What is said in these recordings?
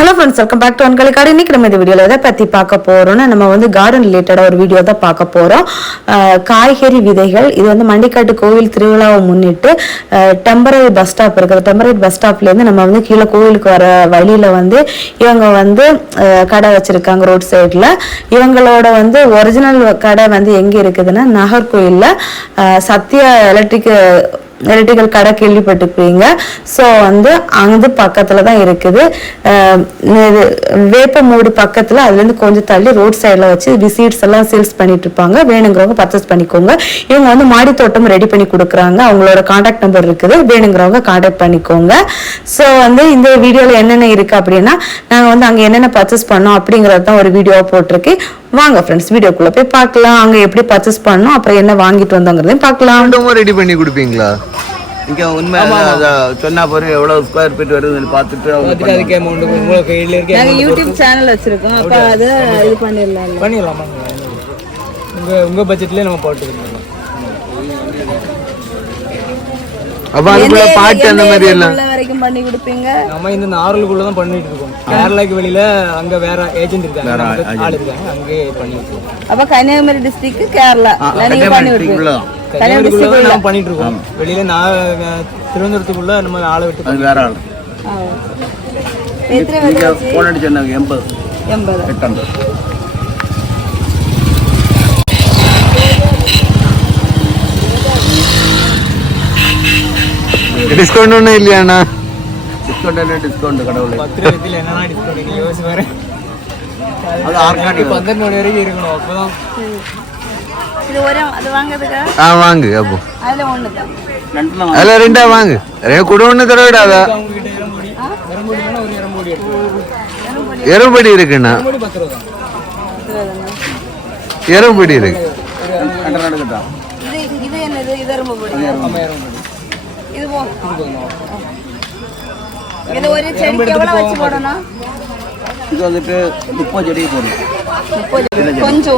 Hello friends, welcome back to அன்கலை garden. இன்னைக்கு நம்ம இந்த வீடியோவில் எதை பற்றி பார்க்க போகிறோம்னா, நம்ம வந்து கார்டன் ரிலேட்டடாக ஒரு வீடியோ தான் பார்க்க போகிறோம். காய்கறி விதைகள். இது வந்து மண்டிக்காட்டு கோவில் திருவிழாவை முன்னிட்டு டெம்பரரி பஸ் ஸ்டாப் இருக்குது. டெம்பரரி பஸ் ஸ்டாப்லேருந்து நம்ம வந்து கீழே கோவிலுக்கு வர வழியில் வந்து இவங்க வந்து கடை வச்சுருக்காங்க ரோட் சைடில். இவங்களோட வந்து ஒரிஜினல் கடை வந்து எங்கே இருக்குதுன்னா நாகர்கோயிலில் சத்யா எலக்ட்ரிக்கல் கடை கேள்விப்பட்டிருப்பீங்க. ஸோ வந்து அங்கே பக்கத்தில் தான் இருக்குது. வேப்பமூடு பக்கத்தில் அதுலேருந்து கொஞ்சம் தள்ளி ரோட் சைடில் வச்சு விசிட்ஸ் எல்லாம் சேல்ஸ் பண்ணிட்டு இருப்பாங்க. வேணுங்கிறவங்க பர்ச்சேஸ் பண்ணிக்கோங்க. இவங்க வந்து மாடி தோட்டம் ரெடி பண்ணி கொடுக்குறாங்க. அவங்களோட கான்டாக்ட் நம்பர் இருக்குது. வேணுங்கிறவங்க கான்டாக்ட் பண்ணிக்கோங்க. ஸோ வந்து இந்த வீடியோவில் என்னென்ன இருக்குது அப்படின்னா, நாங்கள் வந்து அங்கே என்னென்ன பர்ச்சேஸ் பண்ணோம் அப்படிங்கிறது தான் ஒரு வீடியோவாக போட்டிருக்கேன். வாங்க ஃப்ரெண்ட்ஸ், வீடியோக்குள்ள போய் பார்க்கலாம். அங்க எப்படி பர்ச்சேஸ் பண்ணோம், அப்புறம் என்ன வாங்கிட்டு வந்தோங்கிறதையும் பார்க்கலாம். ரெடி பண்ணி கொடுப்பீங்களா? இங்க உண்மை சொன்னா போற எவ்வளவு ஸ்கொயர் ஃபீட் வருதுன்னு பார்த்துட்டு அதுக்கு அமௌண்ட் உங்களுக்கு கையில இருக்கு. நாங்க யூடியூப் சேனல் வச்சிருக்கோம். அப்ப அது இது பண்ணிடலாம். உங்க பட்ஜெட்லயே நம்ம போட்டுக்கலாம். அப்ப அதுக்குள்ள பாட்டு அந்த மாதிரி எல்லாம் வரைக்கும் பண்ணி கொடுப்பீங்க. நம்ம இந்த நார்லுக்குள்ள தான் பண்ணிட்டு இருக்கோம். கேரளாக்கு வெளியில அங்க வேற ஏஜென்ட் இருக்காங்க, ஆள் இருக்காங்க, அங்கே பண்ணிட்டு இருக்கோம். அப்ப கன்னியாகுமரி டிஸ்ட்ரிக்ட் கேரளா நீங்க பண்ணி விட்டுருக்கீங்க. கன்னியாகுமரிக்குள்ள தான் பண்ணிட்டு இருக்கோம். வெளியில நான் திருவனந்தபுரத்துக்குள்ள நம்ம ஆளை விட்டு அது வேற ஆள். எத்தனை வந்து போன் அடிச்சு சொன்னாங்க 80 800. டிஸ்கவுண்ட் ஒன்றும் இல்லையாண்ணா? டிஸ்கவுண்ட் கடவுள் 10 ரூபாய்க்கு என்னன்னா டிஸ்கவுண்ட் நீங்க யோசிச்சு பாரு. அது ஆர்கானிக் 12 மணி வரைக்கும் இருக்கணும். அப்பதான் இது ஒரு அது வாங்குறதுக்கு வாங்கு. அப்போ அதுல ஒண்ணு தான், அதுல ரெண்டா வாங்கு. கூட ஒண்ணு தர விடாதா? அவங்க கிட்ட எரம்பொடி வேணா ஒரு எரம்பொடி எடுத்து. எரம்படி இருக்குண்ணா, 10 ரூபாய் எரம்படி இருக்கு. இது என்னது? இது எறும்புபொடி. இது போ. இது ஒரு செடிக்கு எவ்வளவு வச்சு போடணும்? இது வந்துட்டு 30 செடி போடணும். 30 கொஞ்சம்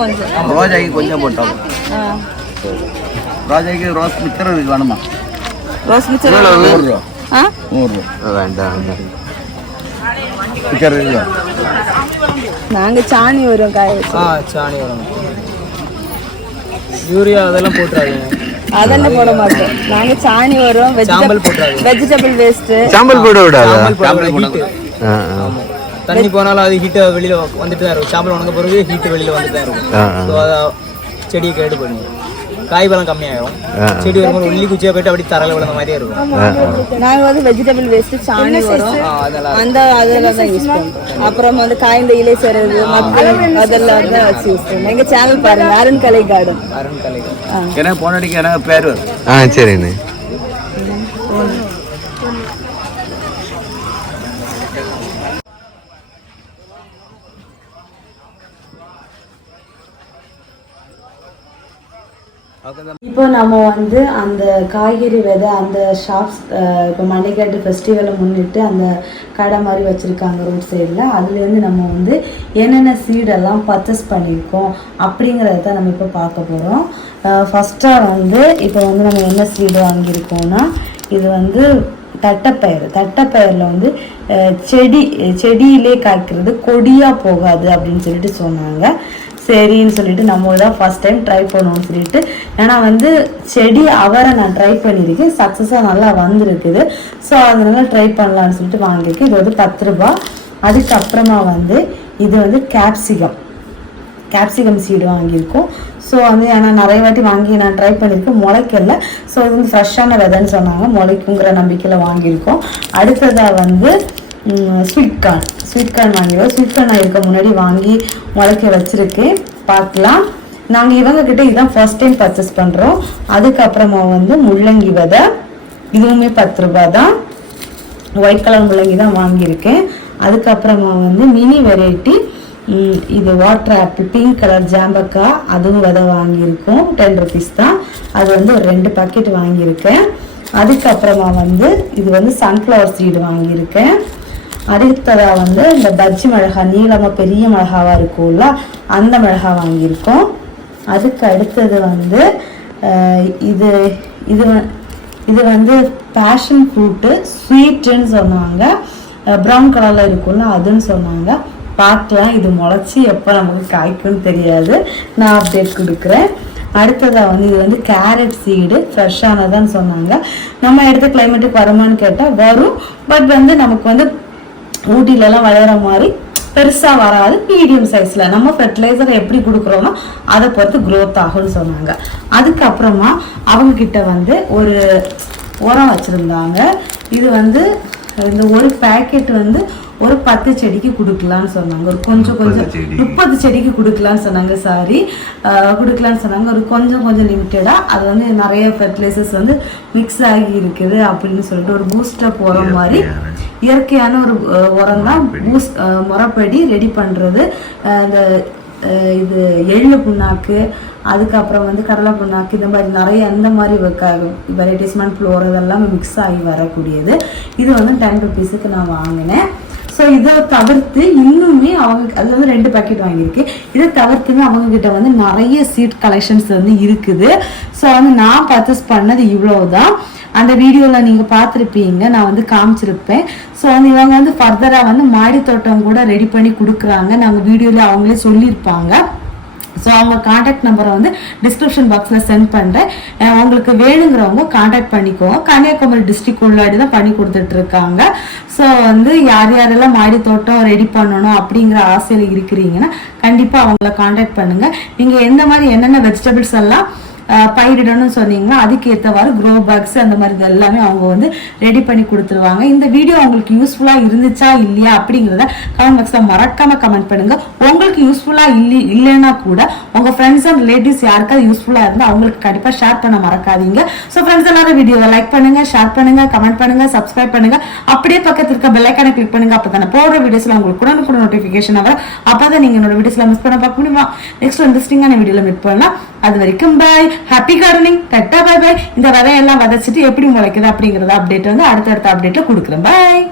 ரோஜாய்க்கு கொஞ்சம் போட்டோம். ரோஜாய்க்கு ரோஸ் மிச்சர் இருக்கு வேணுமா? ரோஸ் மிச்சர் 100 ரூபா. 100 ரூபா வேண்டாம். மிச்சர் இருக்கு. நாங்க சாணி வரும் காய வச்சு. சாணி வரும். யூரியா அதெல்லாம் போட்டுறாதீங்க. அதெல்லாம் போட மாட்டோம். நாங்க சாணி வரும், வெஜிடபிள் வேஸ்ட். சாம்பல் போட விடாதா? தண்ணி போனாலும் அது ஹீட் வெளியில வந்துட்டு தான் இருக்கும். சாம்பல் உணங்க பிறகு ஹீட் வெளியில வந்துட்டு தான் இருக்கும். ஸோ அதை செடியை கேடு பண்ணுவோம். காய் பலம் கம்மியாயிரும். செடி வரும்போது உள்ளி குச்சியா போயிட்டு அப்படி தரல விழுந்த மாதிரியே இருக்கும். நாங்க வந்து வெஜிடபிள் வேஸ்ட் சாணி வரும், அந்த அதெல்லாம் தான் யூஸ் பண்றோம். அப்புறம் வந்து காய்ந்த இலை சேருது அதெல்லாம் தான் வச்சு யூஸ் பண்ணுவோம். எங்க சேனல் பாருங்க, அருண்கலை கார்டன். ஏன்னா போனடிக்கு எனக்கு பேர் வரும். சரிண்ணே. இப்போ நம்ம வந்து அந்த காய்கறி விதை அந்த ஷாப்ஸ் இப்போ மண்டைக்காட்டு ஃபெஸ்டிவலை முன்னிட்டு அந்த கடை மாதிரி வச்சுருக்காங்க ரோட் சைடில். அதுலேருந்து நம்ம வந்து என்னென்ன சீடெல்லாம் பர்ச்சேஸ் பண்ணியிருக்கோம் அப்படிங்கிறத தான் நம்ம இப்போ பார்க்க போகிறோம். ஃபஸ்ட்டாக வந்து இப்போ வந்து நம்ம என்ன சீடு வாங்கியிருக்கோம்னா, இது வந்து தட்டைப்பயிரில் வந்து செடியிலே காய்க்கிறது கொடியாக போகாது அப்படின்னு சொல்லிட்டு சொன்னாங்க. சரின்னு சொல்லிட்டு நம்ம தான் ஃபர்ஸ்ட் டைம் ட்ரை பண்ணுவோம்னு சொல்லிட்டு, ஏன்னா வந்து செடி அவரை நான் ட்ரை பண்ணியிருக்கேன், சக்ஸஸாக நல்லா வந்திருக்குது. ஸோ அதனால ட்ரை பண்ணலான்னு சொல்லிட்டு வாங்கியிருக்கேன். இது வந்து 10 ரூபா. அதுக்கப்புறமா வந்து இது வந்து கேப்சிகம் சீடு வாங்கியிருக்கோம். ஸோ வந்து ஏன்னா நிறைய வாட்டி வாங்கி நான் ட்ரை பண்ணியிருக்கேன், முளைக்கல. ஸோ இது வந்து ஃப்ரெஷ்ஷான விதைன்னு சொன்னாங்க, முளைக்குங்கிற நம்பிக்கையில் வாங்கியிருக்கோம். அடுத்ததாக வந்து ஸ்வீட் கார்ன் வாங்கிடுவோம். ஸ்வீட் கார்ன் நான் இருக்க முன்னாடி வாங்கி முளைக்க வச்சுருக்கேன், பார்க்கலாம். நாங்கள் இவங்கக்கிட்ட இதுதான் ஃபர்ஸ்ட் டைம் பர்ச்சேஸ் பண்ணுறோம். அதுக்கப்புறமா வந்து முள்ளங்கி விதை, இதுவுமே 10 ரூபா தான். ஒயிட் கலர் முள்ளங்கி தான் வாங்கியிருக்கேன். அதுக்கப்புறமா வந்து மினி வெரைட்டி, இது வாட்டர் ஆப்பிள் பிங்க் கலர் ஜாம்பக்காய், அதுவும் விதை வாங்கியிருக்கோம். 10 ருபீஸ் தான். அது வந்து ஒரு 2 பாக்கெட் வாங்கியிருக்கேன். அதுக்கப்புறமா வந்து இது வந்து சன்ஃப்ளவர் சீடு வாங்கியிருக்கேன். அடுத்ததாக வந்து இந்த பஜ்ஜி மிளகாய், நீளமாக பெரிய மிளகாவாக இருக்கும்ல, அந்த மிளகாய் வாங்கியிருக்கோம். அதுக்கு அடுத்தது வந்து இது இது இது வந்து பேஷன் ஃப்ரூட்டு ஸ்வீட்டுன்னு சொன்னாங்க. ப்ரௌன் கலரில் இருக்கும்ல அதுன்னு சொன்னாங்க. பார்க்கலாம், இது முளைச்சி எப்போ நமக்கு காய்க்கும்னு தெரியாது. நான் அப்டேட் கொடுக்குறேன். அடுத்ததாக வந்து இது வந்து கேரட் சீடு ஃப்ரெஷ்ஷானதான்னு சொன்னாங்க. நம்ம எடுத்த கிளைமேட்டுக்கு வருமானு கேட்டால் வரும், பட் வந்து நமக்கு வந்து ஊட்டிலலாம் வளர மாதிரி பெருசாக வராது, மீடியம் சைஸில். நம்ம ஃபெர்டிலைசரை எப்படி கொடுக்குறோமோ அதை பொறுத்து க்ரோத் ஆகும்னு சொன்னாங்க. அதுக்கப்புறமா அவங்கக்கிட்ட வந்து ஒரு உரம் வச்சுருந்தாங்க. இது வந்து இந்த ஒரு பேக்கெட் வந்து ஒரு 10 செடிக்கு கொடுக்கலான்னு சொன்னாங்க. ஒரு கொஞ்சம் 30 செடிக்கு கொடுக்கலான்னு சொன்னாங்க. கொடுக்கலான்னு சொன்னாங்க. ஒரு கொஞ்சம் லிமிட்டடாக அது வந்து நிறைய ஃபெர்டிலைசர்ஸ் வந்து மிக்ஸ் ஆகி இருக்குது அப்படின்னு சொல்லிட்டு ஒரு பூஸ்டப் உரம் மாதிரி இயற்கையான ஒரு உரம் தான். முறைப்படி ரெடி பண்ணுறது. இந்த இது எள்ளு புண்ணாக்கு, அதுக்கப்புறம் வந்து கடலை புண்ணாக்கு, இந்த மாதிரி நிறைய அந்த மாதிரி வெரைட்டிஸ் ஃப்ளோர் இதெல்லாம் மிக்ஸ் ஆகி வரக்கூடியது. இது வந்து 10 rupeesக்கு நான் வாங்கினேன். ஸோ இதை தவிர்த்து இன்னுமே அவங்க அதில் வந்து 2 பேக்கெட் வாங்கியிருக்கு. இதை தவிர்த்துமே அவங்கக்கிட்ட வந்து நிறைய சீட் கலெக்ஷன்ஸ் வந்து இருக்குது. ஸோ வந்து நான் பர்ச்சேஸ் பண்ணது இவ்வளோதான். அந்த வீடியோவில் நீங்கள் பார்த்துருப்பீங்க, நான் வந்து காமிச்சிருப்பேன். ஸோ வந்து இவங்க வந்து ஃபர்தராக வந்து மாடி தோட்டம் கூட ரெடி பண்ணி கொடுக்குறாங்க. நாங்கள் வீடியோவில் அவங்களே சொல்லியிருப்பாங்க. ஸோ அவங்க கான்டாக்ட் நம்பரை வந்து டிஸ்கிரிப்ஷன் பாக்ஸில் சென்ட் பண்ணுறேன். உங்களுக்கு வேணுங்கிறவங்க கான்டாக்ட் பண்ணிக்கோங்க. கன்னியாகுமரி டிஸ்ட்ரிக்ட் உள்ளாடி தான் பண்ணி கொடுத்துட்ருக்காங்க. ஸோ வந்து யாரெல்லாம் மாடி தோட்டம் ரெடி பண்ணணும் அப்படிங்கிற ஆசையில் இருக்கிறீங்கன்னா கண்டிப்பாக அவங்கள கான்டாக்ட் பண்ணுங்கள். நீங்கள் எந்த மாதிரி என்னென்ன வெஜிடபிள்ஸ் எல்லாம் பயிரிடணும்னு சொன்னீங்கன்னா அதுக்கேற்றவாறு க்ரோ பேக்ஸ் அந்த மாதிரி எல்லாமே அவங்க வந்து ரெடி பண்ணி கொடுத்துருவாங்க. இந்த வீடியோ உங்களுக்கு யூஸ்ஃபுல்லாக இருந்துச்சா இல்லையா அப்படிங்கிறத கமெண்ட் பாக்ஸில் மறக்காம கமெண்ட் பண்ணுங்க. உங்களுக்கு யூஸ்ஃபுல்லாக இல்லைன்னா கூட உங்கள் ஃப்ரெண்ட்ஸ் அண்ட் ரிலேட்டிவ்ஸ் யாருக்காவது யூஸ்ஃபுல்லாக இருந்தால் அவங்களுக்கு கண்டிப்பாக ஷேர் பண்ண மறக்காதீங்க. ஸோ ஃப்ரெண்ட்ஸ் எல்லாரும் வீடியோவை லைக் பண்ணுங்க, ஷேர் பண்ணுங்க, கமெண்ட் பண்ணுங்க, சப்ஸ்கிரைப் பண்ணுங்க. அப்படியே பக்கத்தில் இருக்க பெல் ஐக்கானை கிளிக் பண்ணுங்க. அப்போ தானே போடுற வீடியோஸ்ல உங்களுக்கு கூட நோட்டிஃபிகேஷன் வரும். அப்போ தான் நீங்கள் என்னோட வீடியோஸ்ல மிஸ் பண்ண பார்க்க முடியுமா. நெக்ஸ்ட் இன்ட்ரெஸ்டிங்கான வீடியோவில் மீட் பண்ணலாம். அது வரைக்கும் பாய், ஹாப்பி கார்டனிங், டட்டா பாய் பாய். இந்த விதையெல்லாம் விதைச்சிட்டு எப்படி முளைக்குது அப்படிங்கிறத அப்டேட் வந்து அடுத்தடுத்த அப்டேட்ல கொடுக்குறேன். பாய்.